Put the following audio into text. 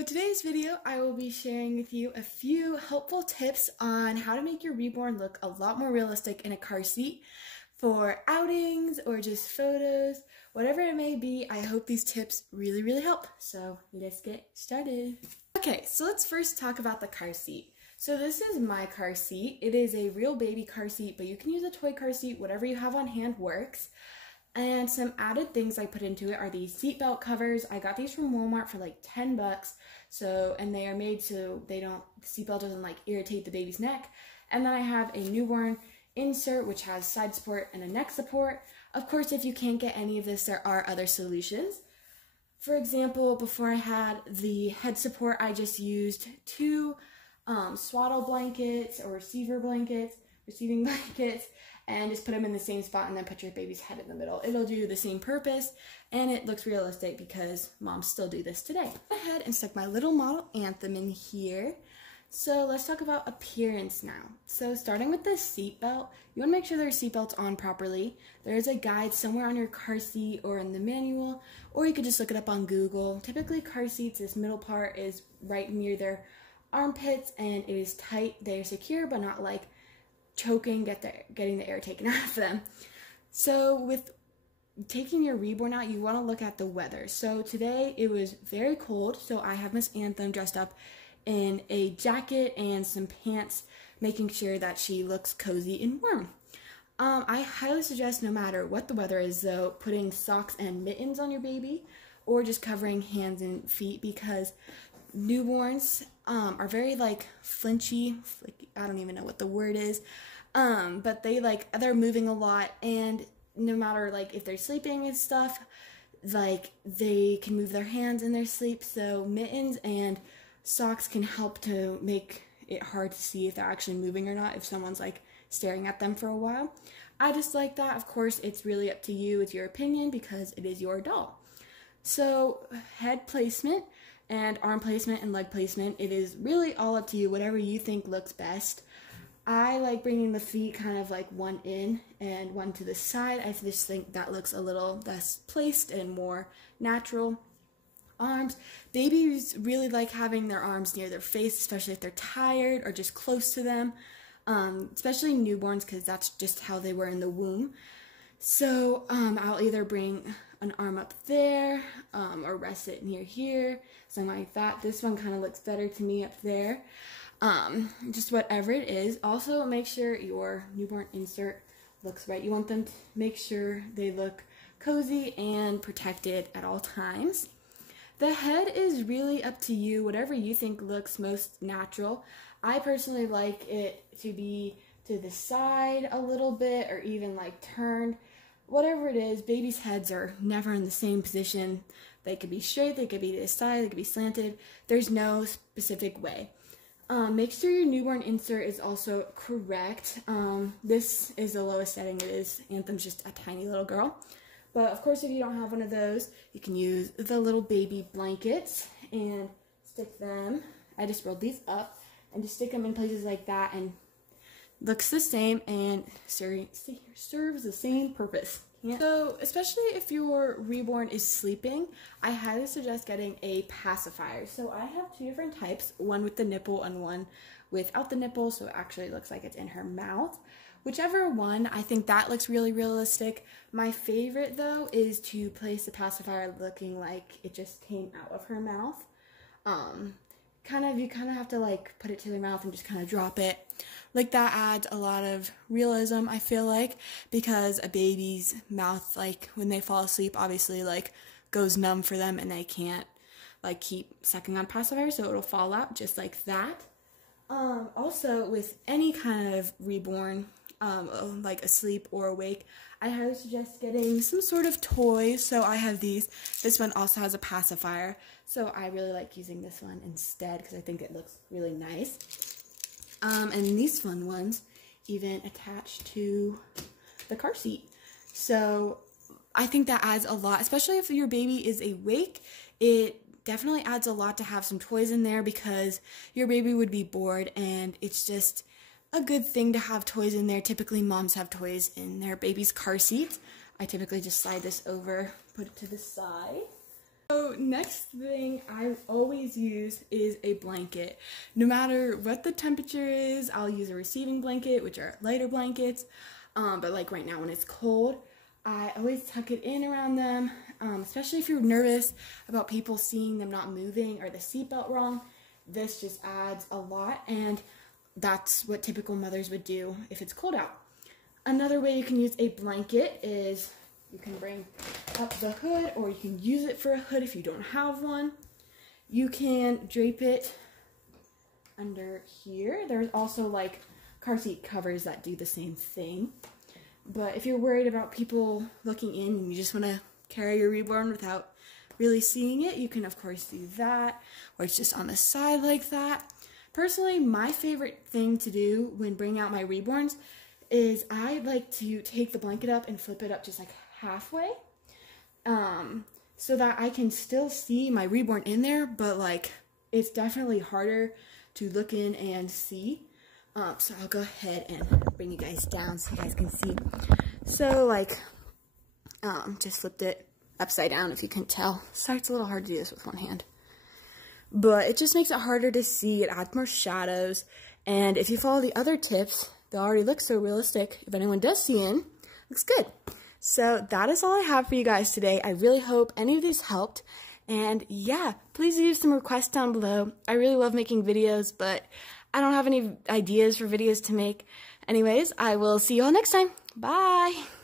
So today's video, I will be sharing with you a few helpful tips on how to make your Reborn look a lot more realistic in a car seat for outings or just photos, whatever it may be. I hope these tips really help. So let's get started. Okay, so let's first talk about the car seat. So this is my car seat. It is a real baby car seat, but you can use a toy car seat. Whatever you have on hand works. And some added things I put into it are these seatbelt covers. I got these from Walmart for like 10 bucks. And they are made so the seatbelt doesn't like irritate the baby's neck. And then I have a newborn insert, which has side support and a neck support. Of course, if you can't get any of this, there are other solutions. For example, before I had the head support, I just used two swaddle blankets or receiving blankets, and just put them in the same spot and then put your baby's head in the middle. It'll do the same purpose and it looks realistic because moms still do this today. I went ahead and stuck my little model Anthem in here. So let's talk about appearance now. So starting with the seatbelt, you want to make sure their seatbelt's on properly. There is a guide somewhere on your car seat or in the manual, or you could just look it up on Google. Typically car seats, this middle part is right near their armpits and it is tight. They are secure but not like choking, getting the air taken out of them. So with taking your Reborn out, you want to look at the weather. So today it was very cold, so I have Miss Anthem dressed up in a jacket and some pants, making sure that she looks cozy and warm. I highly suggest, no matter what the weather is though, putting socks and mittens on your baby or just covering hands and feet, because newborns are very like flinchy, I don't even know what the word is, but they're moving a lot, and no matter like if they're sleeping and stuff, like they can move their hands in their sleep. So mittens and socks can help to make it hard to see if they're actually moving or not if someone's like staring at them for a while. I just like that. Of course, it's really up to you, it's your opinion because it is your doll. So head placement and arm placement and leg placement, it is really all up to you, whatever you think looks best. I like bringing the feet kind of like one in and one to the side. I just think that looks a little less placed and more natural. Arms, babies really like having their arms near their face, especially if they're tired or just close to them, especially newborns, because that's just how they were in the womb. So I'll either bring an arm up there or rest it near here, something like that. This one kind of looks better to me up there. Just whatever it is. Also, make sure your newborn insert looks right. You want them to make sure they look cozy and protected at all times. The head is really up to you, whatever you think looks most natural. I personally like it to be to the side a little bit or even like turned. Whatever it is, babies' heads are never in the same position. They could be straight, they could be to the side, they could be slanted. There's no specific way. Make sure your newborn insert is also correct. This is the lowest setting it is. Anthem's just a tiny little girl. But of course, if you don't have one of those, you can use the little baby blankets and stick them. I just rolled these up and just stick them in places like that, and looks the same and serves the same purpose. Yeah. So, especially if your Reborn is sleeping, I highly suggest getting a pacifier. So I have two different types, one with the nipple and one without the nipple, so it actually looks like it's in her mouth. Whichever one, I think that looks really realistic. My favorite though is to place the pacifier looking like it just came out of her mouth. You kind of have to like put it to their mouth and just kind of drop it. Like that adds a lot of realism, I feel like, because a baby's mouth, like when they fall asleep, obviously like goes numb for them and they can't like keep sucking on pacifier, so it'll fall out just like that. Also with any kind of Reborn, like asleep or awake, I highly suggest getting some sort of toy. So I have these. This one also has a pacifier, so I really like using this one instead because I think it looks really nice. And these fun ones even attach to the car seat. So I think that adds a lot, especially if your baby is awake. It definitely adds a lot to have some toys in there because your baby would be bored, and it's just a good thing to have toys in there. Typically moms have toys in their baby's car seat. I typically just slide this over, put it to the side. So next thing I always use is a blanket. No matter what the temperature is, I'll use a receiving blanket, which are lighter blankets. But like right now when it's cold, I always tuck it in around them, especially if you're nervous about people seeing them not moving or the seatbelt wrong. This just adds a lot, and that's what typical mothers would do if it's cold out. Another way you can use a blanket is you can bring up the hood, or you can use it for a hood if you don't have one. You can drape it under here. There's also like car seat covers that do the same thing. But if you're worried about people looking in and you just want to carry your Reborn without really seeing it, you can of course do that, or it's just on the side like that. Personally, my favorite thing to do when bringing out my Reborns is I like to take the blanket up and flip it up just like halfway, so that I can still see my Reborn in there, but like it's definitely harder to look in and see. So I'll go ahead and bring you guys down so you guys can see. So like, just flipped it upside down if you can tell. Sorry, it's a little hard to do this with one hand. But it just makes it harder to see. It adds more shadows. And if you follow the other tips, they'll already look so realistic. If anyone does see in, looks good. So that is all I have for you guys today. I really hope any of these helped. And yeah, please leave some requests down below. I really love making videos, but I don't have any ideas for videos to make. Anyways, I will see you all next time. Bye!